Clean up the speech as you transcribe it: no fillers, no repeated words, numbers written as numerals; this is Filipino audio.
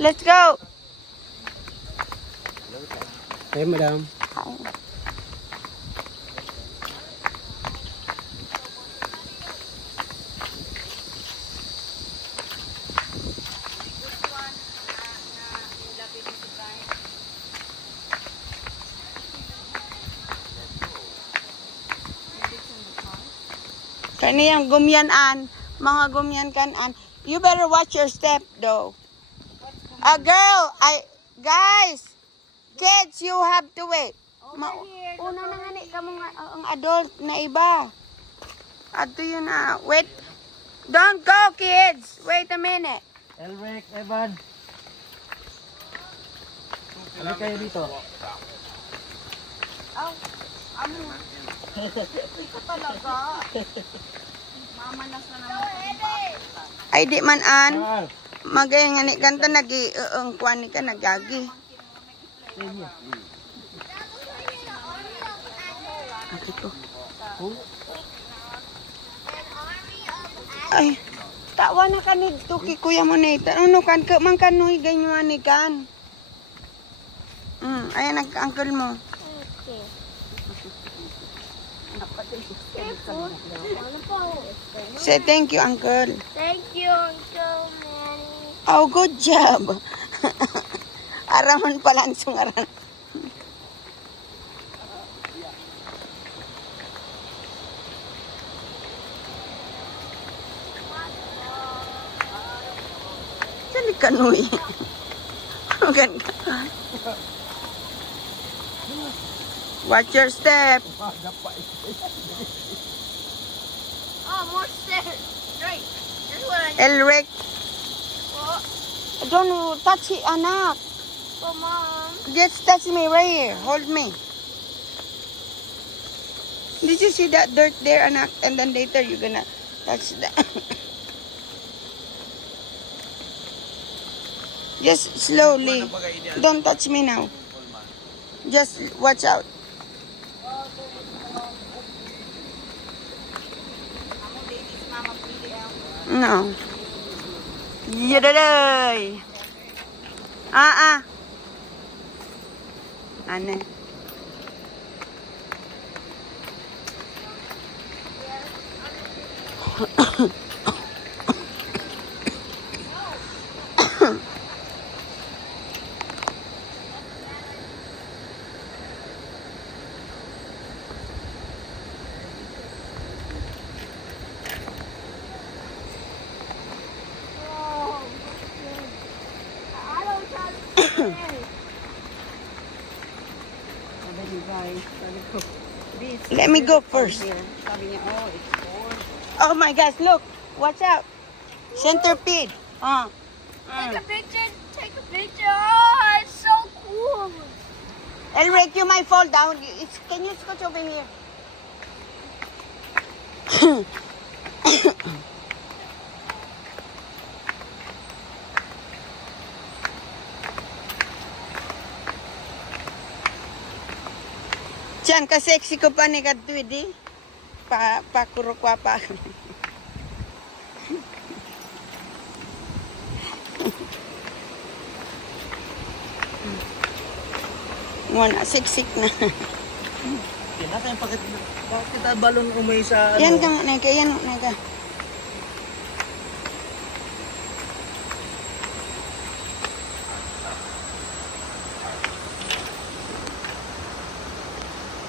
Let's go. Hey, madam. Hi. Kaniyang gumyanan, mga gumyan kanan. You better watch your step though. Guys, kids, you have to wait. Una na nga ni kamo nga ang adult na iba. Ato yun na. Wait. Don't go, kids. Wait a minute. Elric, Evan. Ano kayo dito? Ito talaga. Mamanas na naman. Ay, di man an. Magay nga ni kanta ang kuan ni ka nagagi. Ate ko. Ay, tawa na ka ni Tuki kuya mo na ito. Ano kan ka man kanoy ganyan ni kan. Ayan nag-uncle mo. Okay. Say thank you, uncle. Thank you, Uncle Manny. Oh, good job. Araman pala ang sungaran. Sali ka, Noy. Gan ka. Watch your step. Oh, more stairs. Right. Here's what I need. Elric, Oh, don't touch it, anak. oh, Mom. Just touch me right here. Hold me. Did you see that dirt there, anak? And then later you're gonna touch that. Just slowly. Don't touch me now. Just watch out. No. Yadaday. Ano? I don't trust you. Let me go first. Oh my gosh, look. Watch out. Centipede. Take a picture. Take a picture. Oh, it's so cool. Elric, you might fall down. Can you scooch over here? Diyan, ka-sexy ko pa ni Kadwidi. Pakurukwa pa. Muna, siksik na. Bakit kita balon umay sa Yan ka nga, nega. Yan, nega.